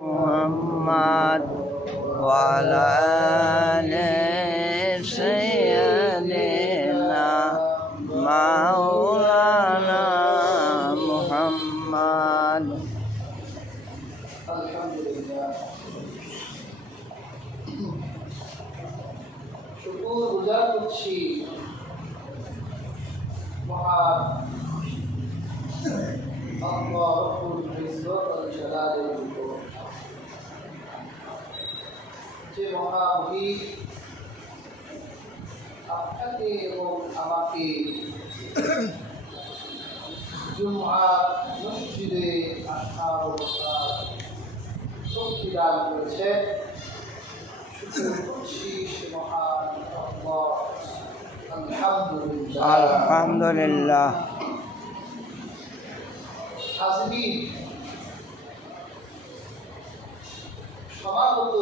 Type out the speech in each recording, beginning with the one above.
محمد وعلى آل سيدنا مولانا محمد শুকর গুজার করছি মহান আল্লাহ রব্বুল ইজ্জত ওয়াল জালালের উপর, যে মহামহিম আপনাকে এবং আমাকে জুমআর মসজিদে আসার শক্তি দান করেছে। শুকর করছি সে মহান আল্লাহ। আলহামদুলিল্লাহ আলহামদুলিল্লাহ। হাজরিন, সমাগত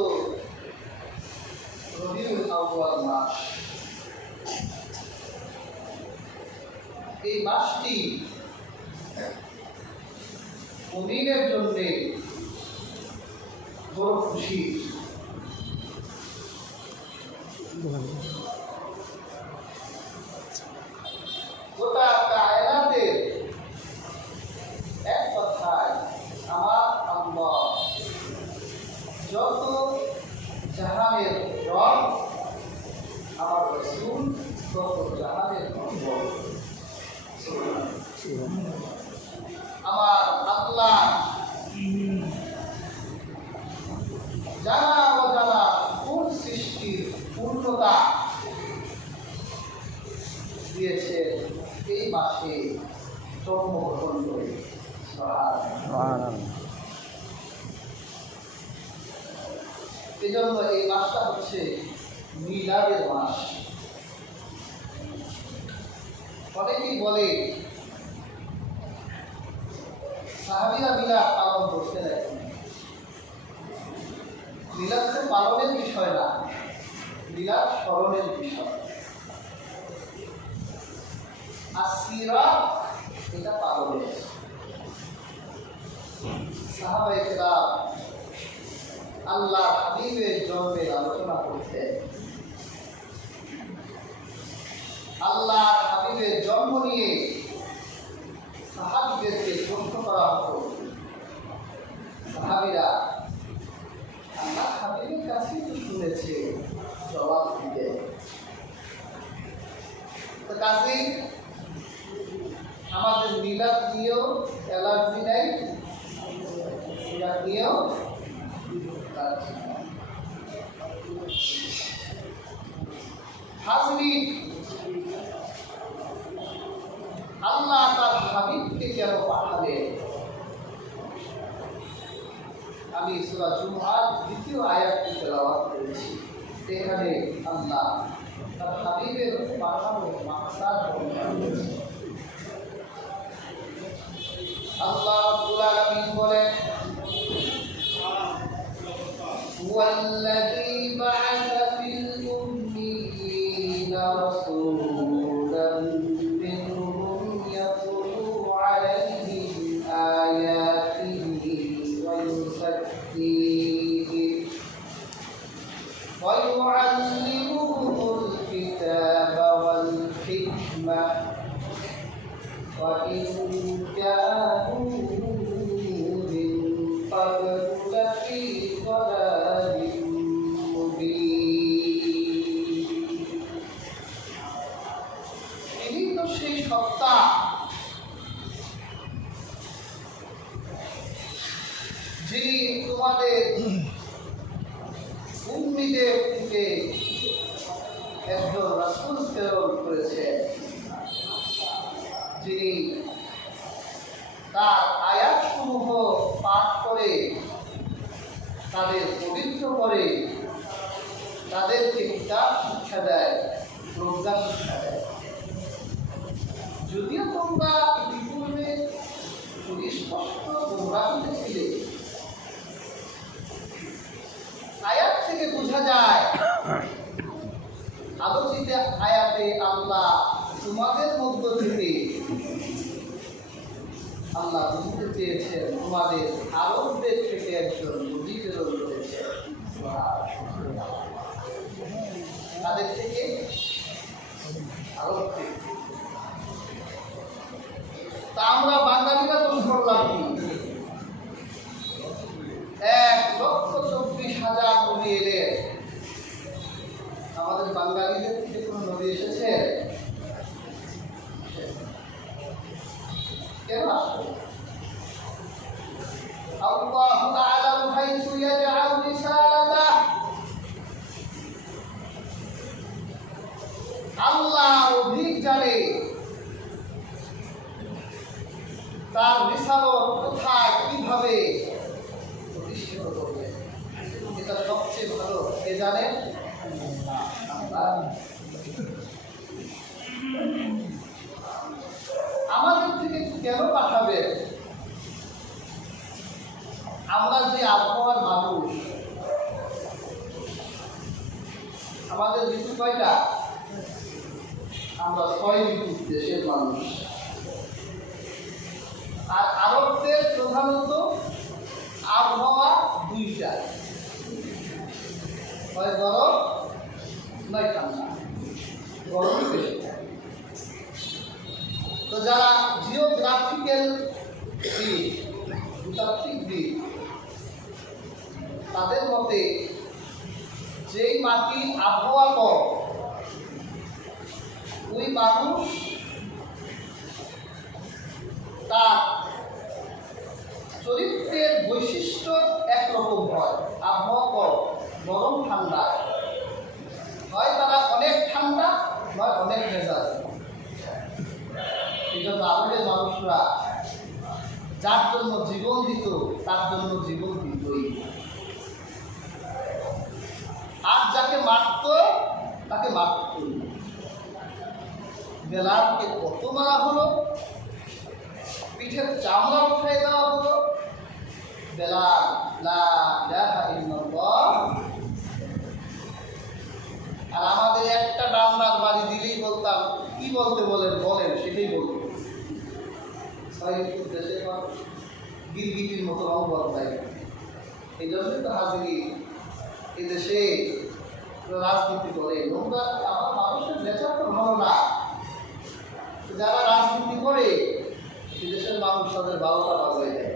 রবিউল আউয়াল মাস, এই মাসটি মুমিনের জন্য বড় খুশি। গোটা কায়নাতের এক কথায় আমার আল্লাহ যত জাহানের রব, আমার রাসূল তত জাহানের রব। আমার আল্লাহ জানা অজানা কোন সৃষ্টির পূর্ণতা দিয়েছে এই মাসে জন্মগ্রহণ করে। এজন্য এই মাসটা হচ্ছে মিলাদের মাস। অনেকেই বলে সাহাবীরা মিলাদ পালন করতে দেয়। মিলাদ তো পালনের বিষয় না, মিলাদ স্মরণের বিষয়। আর সিরাত এটা পালনের। সাহাবায়ে কেরাম আল্লাহ হাবিবের জন্মের আলোচনা করতে, আল্লাহ হাবিবের জন্ম নিয়ে সাহাবীদেরকে প্রশ্ন করা হতো। সাহাবীরা আল্লাহ হাবিবের কাছেই তো শুনেছে, জবাব দিতে। তো কাজেই আমাদের মিলাদ নিয়েও অ্যালার্জি নাই, মিলাদ নিয়েও হাজরিন, আল্লাহ তার হাবিবকে কেন পাঠালেন? আমি সূরা জুমআর দ্বিতীয় আয়াতটি তেলাওয়াত করেছি। এখানে আল্লাহ তার হাবিবের পাঠানোর মাকসাদ বর্ণনা করেছেন। আল্লাহ রাব্বুল আলামিন বলেন, হুয়াল্লাযী বা'আসা ফিল উম্মিয়িনা রাসূলান মিনহুম ইয়াতলু আলাইহিম আয়াতিহি ওয়া ইউযাক্কিহিম ওয়া ইউ'আল্লিমুহুমুল কিতাবা ওয়াল হিকমাহ ওয়া ইন কানূ মিন ক্বাবলু লাফী দালালিন মুবিন। তিনি তো সেই সত্তা যিনি তোমাদের উম্মীদের থেকে একজন রাসূল প্রেরণ করেছেন, যিনি তার আয়াতসমূহ পাঠ করে তাদের পবিত্র করে, তাদেরকে কিতাব শিক্ষা দেয়, প্রজ্ঞা শিক্ষা দেয়। যদিও তোমরা ইতিপূর্বে সুস্পষ্ট গোমরাহিতে ছিলে। আয়াত থেকে বোঝা যায়, আলোচিত আয়াতে আল্লাহ তোমাদের মধ্য থেকে আল্লাহ বুঝতে চেয়েছেন তোমাদের আরবদের থেকে একজন নবী প্রেরণ করেছে। তাদের থেকে আরব থেকে। তা আমরা বাঙালিরা তো করলাম কি? 1,24,000 নবী এলেন। আমাদের বাঙালিদের থেকে কোনো নবী এসেছে? কেন আসবে? আল্লাহু আ'লামু হাইসু ইয়াজআলু রিসালাতাহ। আল্লাহ অধিক জানে তার রিসালত কোথায় কিভাবে প্রতিষ্ঠিত করবে। এটা সবচেয়ে ভালো কে জানেন? আমাদের থেকে কেন পাঠাবে? আমরা যে আবহাওয়ার মানুষ, আমাদের ঋতু কয়টা? আমরা 6 ঋতু দেশের মানুষ। আর আরবদের প্রধানত আবহাওয়া 2টা, হয় গরম নয় ঠান্ডা। গরম বেশি। তো যারা জিওগ্রাফিক্যাল ভূতাত্ত্বিক দিক, তাদের মতে যেই মাটির আবহাওয়া কম, ওই মানুষ তার চরিত্রের বৈশিষ্ট্য একরকম হয়। আবহাওয়া কম, গরম ঠান্ডা, হয় তারা অনেক ঠান্ডা, নয় অনেক মেজাজ। এই জন্য আরবের মানুষরা যার জন্য জীবন দিত, তার জন্য জীবন দিতই। আর যাকে মারত, তাকে মারতই। বেলালকে কত মারা হলো, পিঠের চামড়া উঠাই দেওয়া হলো। বেলাল লা ইলাহা ইল্লাল্লাহ। আর আমাদের একটা ডান্ডার বাড়ি দিলেই বলতাম, কি বলতে বলেন বলেন, সেটাই বলতো। দেশের গিরগিটির মতো রং বদলায়। এই জন্যই তো হাজিরি এদেশে রাজনীতি করে। নোংরা আমার মানুষের নেচার তো ভালো না। যারা রাজনীতি করে এদেশের মানুষ তাদের 12টা বাজায় দেয়।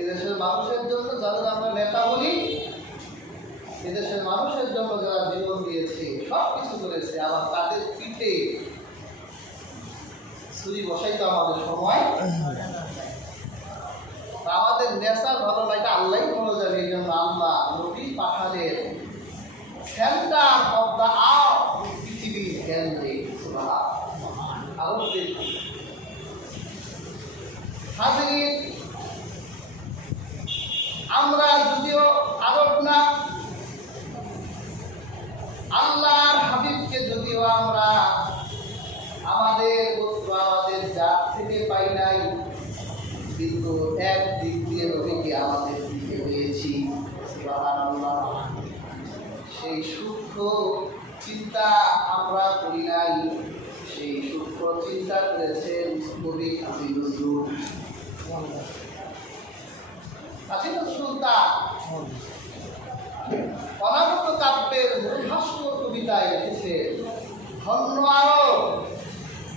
এদেশের মানুষের জন্য যাদের আমরা নেতা বলি, এদেশের মানুষের জন্য যারা জীবন দিয়েছে, সব কিছু করেছে, আবার তাদের পিঠে ছুরি বসাইতে আমাদের সময়। আমাদের নেশার ভালো লাগে আল্লাহ ভালো যাবে। এই জন্য আল্লাহ নবী পাঠালেন সেন্টার অফ দ্য আর্থ, পৃথিবীর কেন্দ্রে। হাজির, আমরা যদিও আরব না, আল্লাহর হাবিবকে যদিও আমরা আমাদের গোত্র, আমাদের জাত থেকে পাই নাই, কিন্তু এক দিক দিয়ে নবীকে আমাদের দিকে পেয়েছি। সেই সূক্ষ্ম চিন্তা আমরা করি নাই, সেই সূক্ষ্ম চিন্তা করেছেন কবি কাজী নজরুল। কাজী নজরুল তার অনাগত কাব্যের মূলভাষ্য কবিতায় লিখেছে, ধন্য আরব,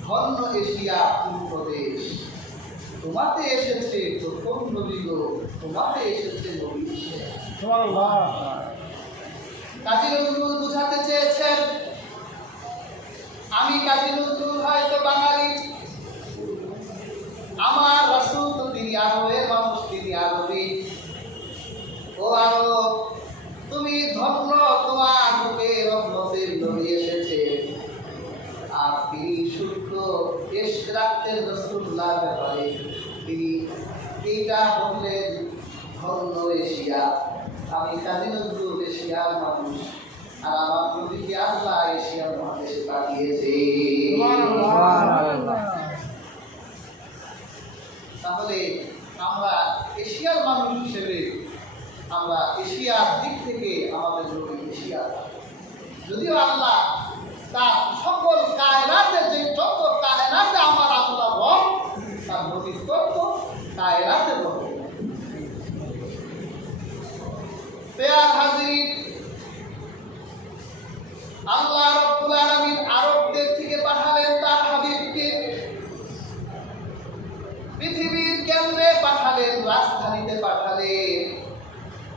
ধন্য এশিয়া প্রদেশ, তোমাতে এসেছে প্রথম নবী গো, তোমাতে এসেছে নবী। কাজী নজরুল বুঝাতে চেয়েছেন, আমি কাজী নজরুল হয়তো বাঙালি, আমার রাসূল তো তিনি আরবের মানুষ, তিনি আরবি। ও আরব, তুমি ধন্য, তোমার বুকে রহমতের নবী এসেছে। আর তিনি সূক্ষ্ম ইশক রাখতেন রাসূলুল্লাহর ব্যাপারে। তিনি এইটা বললেন, ধন্য এশিয়া, আমি কাজী নজরুল এশিয়ার মানুষ, আর আমার নবীকে আল্লাহ এশিয়ার মহাদেশে পাঠিয়েছে। তাহলে আমরা এশিয়ার মানুষ হিসেবে আমরা এশিয়ার দিক থেকে আমাদের নবী এশিয়া। যদিও আল্লাহ তার সকল কায়নাতে, যে যত কায়নাতে আমার আল্লাহ রব, তার নবীর তত্ত্ব কায়নাতে রব।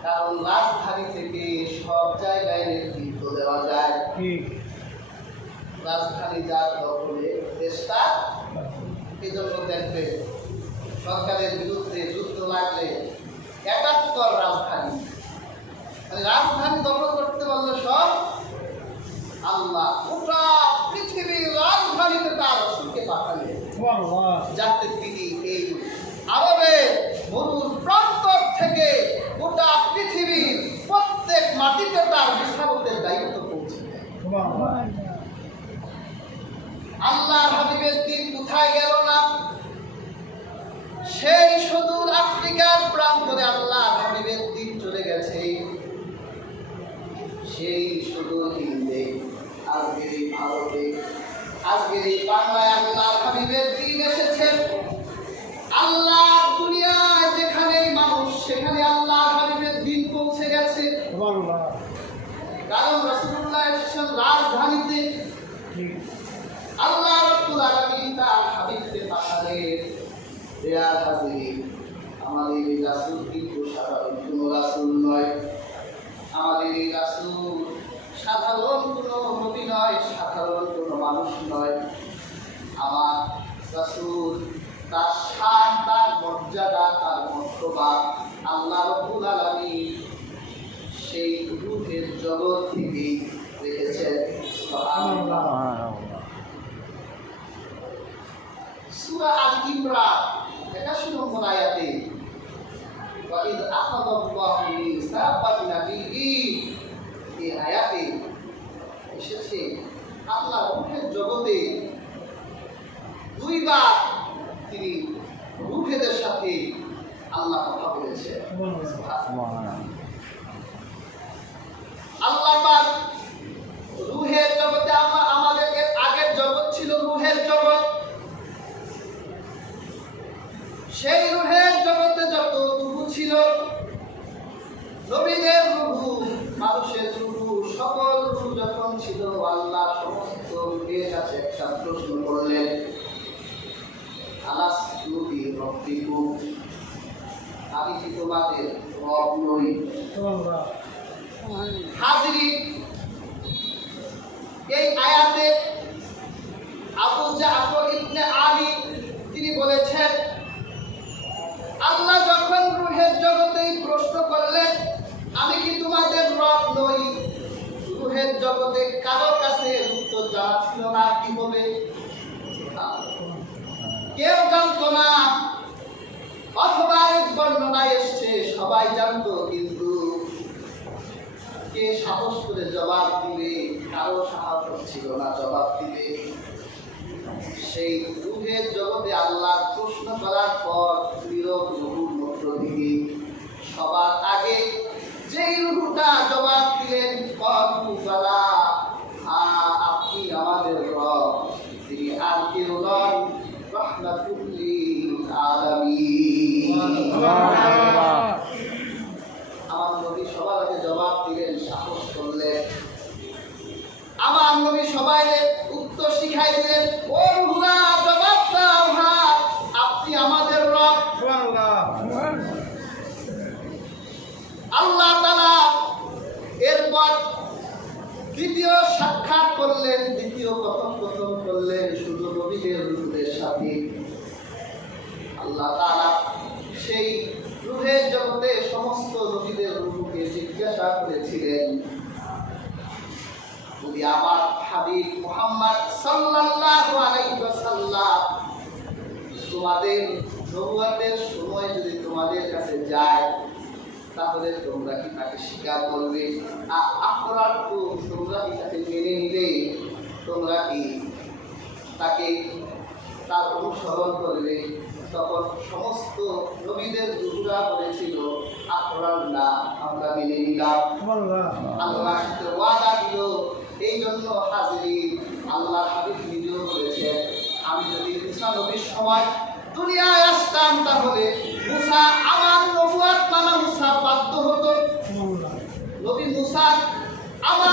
কারণ রাজধানী থেকে সব জায়গায় নেতৃত্ব দেওয়া যায়। রাজধানী যার দখলে দেশটা, এই জন্য দেখবে সরকারের বিরুদ্ধে যুদ্ধ লাগলে ৭১ রাজধানী, মানে রাজধানী দখল করতে পারলে সব আল্লাহ গোটা পৃথিবীর রাজধানীতে তার রসুলকে পাঠালেন, যাতে তিনি এই আরবের মরুর প্রান্ত থেকে গোটা পৃথিবীর প্রত্যেক মাটিতে তার বিশালতের দায়িত্ব পৌঁছে দেয়। আল্লাহর হাবিবের দিন কোথায় গেল না? সেই সুদূর আফ্রিকার প্রান্তরে আল্লাহর হাবিবের দিন চলে গেছে। সেই সুদূর হিন্দে, আজকের এই ভারতে, আজকের এই বাংলায় আল্লাহর হাবিবের দিন এসেছে। আল্লাহ দুনিয়ায় যেখানে মানুষ, সেখানে আল্লাহর হাবিবের দিন পৌঁছে গেছে। কারণ রাসূলুল্লাহ এসেছেন রাজধানীতে। আল্লাহ রাব্বুল আলামিন তার হাবিবকে পাঠালেন। দেয়ার হাজির, আমাদের এই রাসূল কিন্তু সাধারণ কোনো রাসূল নয়। আমাদের এই রাসূল সাধারণ কোনো নবী নয়, সাধারণ কোনো মানুষ নয়। আমার রাসূল তার শান, তার মর্যাদা, তার মর্তবা আল্লাহ রাব্বুল আলামিন সেই রূহের জগৎ থেকে রেখেছেন। সুবহানাল্লাহ। সূরা আল-ইমরান ৮১ নম্বর আয়াতে ওয়া ইয আখাযাল্লাহু মিসাকান নাবিয়্যিন, এই আয়াতে এসেছে আল্লাহ রূহের জগতে দুইবার তিনি রূহেদের সাথে আল্লাহ কথা বলেছেন। আল্লাহ পাক রূহের জগতে, আমাদের আগের জগৎ ছিল রূহের জগৎ। সেই রূহের জগতে যত রূহ ছিল, নবীদের রূহ, মানুষের রূহ, সকল রূহ যখন ছিল, আল্লাহ সমস্ত রূহের কাছে একটা প্রশ্ন করলেন, আলাস্তু বিরব্বিকুম, আমি কি তোমাদের রব নই? হাজিরিন, এই আয়াতে আবু জাফর ইবনে আলী তিনি বলেছেন, আল্লাহ যখন রূহের জগতে প্রশ্ন করলেন আমি কি তোমাদের রব নই, রূহের জগতে কারোর কাছে উত্তর জানা ছিল না কি হবে, কেউ জানতো না। অথবা এক বর্ণনায় এসছে সবাই জানতো, কিন্তু কে সাহস করে জবাব দিবে, কারো সাহস ছিল না জবাব দিবে। সেই রূহের জগতে আল্লাহ প্রশ্ন করার পর নীরব রূহের মধ্য থেকে সবার আগে যেই রূহটা জবাব দিলেন, কলা আপনি আমাদের রব, তিনি আর কেউ নন, রাহমাতুল লিল আলামিন। আমার নবী সবার আগে জবাব দিলেন, সাহস করলেন। আমার নবী সবাই উত্তর শিখাই দিলেন, ও রূহরা জবাব দাও, হ্যাঁ আপনি আমাদের রব। আল্লাহ তাআলা এরপর দ্বিতীয় সাক্ষাৎ করলেন, দ্বিতীয় কথোপকথন করলেন শুধু নবীদের রূহের সাথে। আল্লাহ তাআলা সেই রূহের জগতে সমস্ত নবীদের রূহকে জিজ্ঞাসা করেছিলেন, যদি আমার হাবিব মুহাম্মদ সাল্লাল্লাহু আলাইহি ওয়াসাল্লাম তোমাদের নবুয়তের সময় যদি তোমাদের কাছে যায়, তাহলে তোমরা কি তাকে স্বীকার করবে? আপনার তো তোমরা কি তাকে মেনে নিবে? তোমরা কি তাকে তার অনুসরণ করবে? তখন সমস্ত নবীদের রূহরা বলেছিল, আপনার না, আমরা মেনে নিলাম। আল্লাহ সাথে ওয়াদা দিল। এই জন্য হাজিরিন, আল্লাহ হাবিব নিজেও বলেছেন, আমি যদি মুসা নবীর সময় দুনিয়ায় আসতাম, তাহলে মুসা আমার নবুয়ত মানা মুসা বাধ্য হতো। নবী মুসা আমার